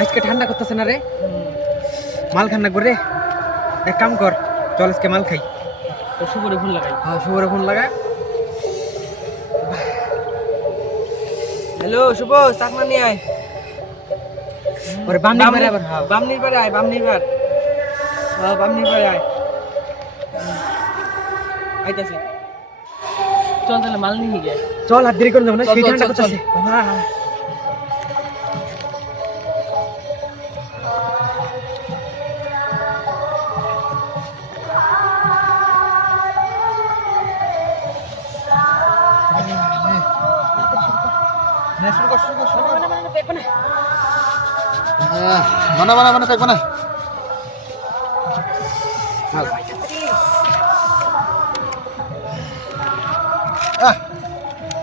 আজকে ঠান্ডা করতেছে না রে, মাল খান না করে এক কাম কর, চল আজকে মাল খাই। তো শুভরে ফোন লাগাই। হ্যাঁ শুভরে ফোন লাগা। হ্যালো শুভ, চাকমা নিয়ে আয়। ওরে বামনি মারে আবার। বামনির পারে আয়, বামনির পার। হ্যাঁ বামনির পারে আয়। আইতাছে। চল তাহলে মাল নিয়ে গে। চল আর দেরি করে যাবো না, চল, সেই চল, ঠান্ডা চল, করতেছে। হ্যাঁ হ্যাঁ বানা পেক বানা।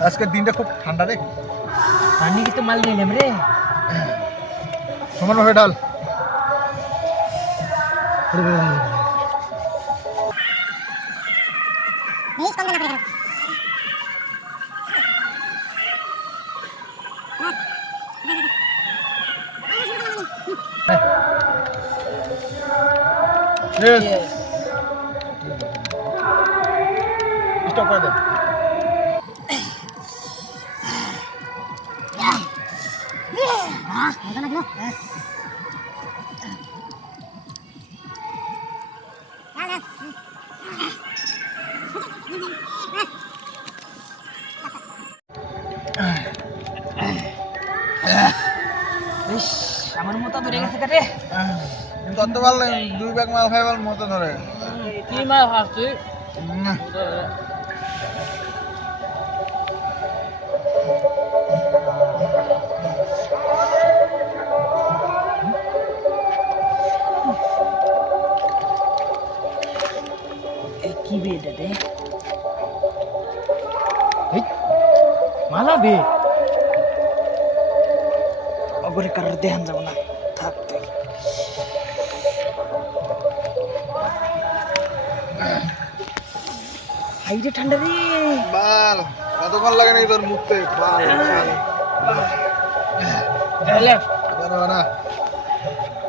আজকের দিনটা খুব ঠান্ডা রে, পানি কি তো মাল নিলাম রে। সমানভাবে ঢাল। স্টপ করে দে। আমার মতো ধরে গেছে রে। কত ভালো, 2 ব্যাগ মাল খাইবার মতো ধরে। কি মাল খাস তুই? কি বে এটা রে? মালা বে অগরে কারোর দেখান যাব না, থাক তুই। হাইরে ঠান্ডা রে। বাল কতক্ষণ লাগে নাই তোর মুখতে? বাল এলে বানা বানা।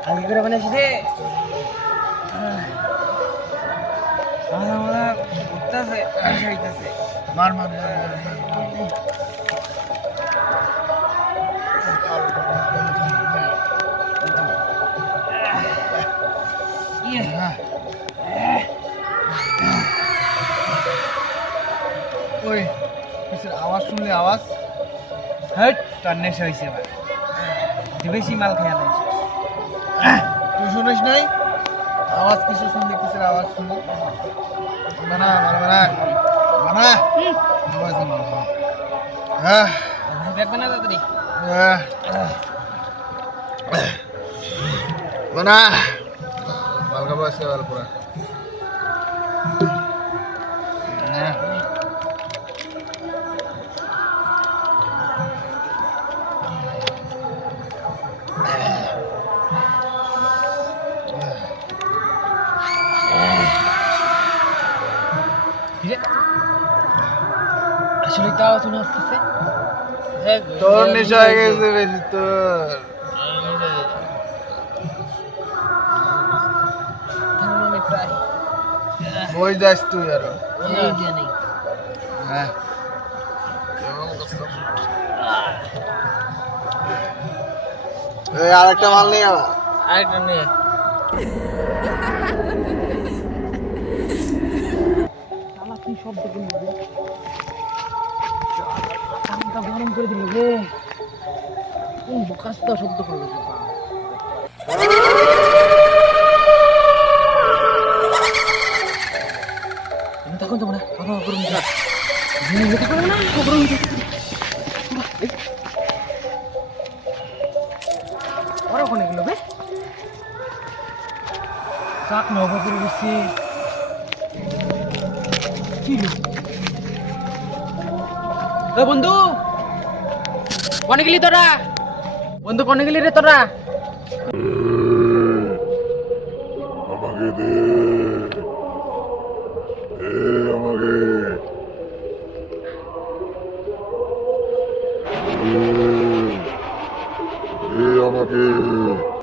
আগে করে বানাইছি রে। আমরা উঠতেছে, হইতেছে। মার মার মার মার। ওই কিসের আওয়াজ শুনলি? আওয়াজ হট তার নেশা হয়েছে এবার, বেশি মাল খেয়ে আনাইছে। তুই শুনিস নাই আওয়াজ? কিছু শুনলি? কিসের আওয়াজ শুনলি? বানা বানা বানা বানা। আওয়াজ না মার। হ্যাঁ দেখবে না তাড়াতাড়ি। বানা মাল খাবো আজকে ভালো পুরা। আসলে তাও শুনে আসতেছে। তোর নেশা হয়ে গেছে বেশি তোর। আমি প্রায় বই যাস তুই আরো। এই যে নেই। হ্যাঁ আর একটা মাল নেই আবার। আরেকটা নিয়ে। শালা কি শব্দ করলো রে? কানটা গরম করে দিল রে। কোন বোকাস্তা শব্দ করলো রে বাপ। আমি তখন যাবো না, বাবা গরম যা। আমি যেতে পারবো না, গরম যা। ওরা ওখানে গেল বে। চাক নব করে দিচ্ছি। কি রে? এ বন্ধু, কোনে গেলি তোরা? বন্ধু কোনে গেলি রে তোরা? আমাকে দে, আমাকে আমাকে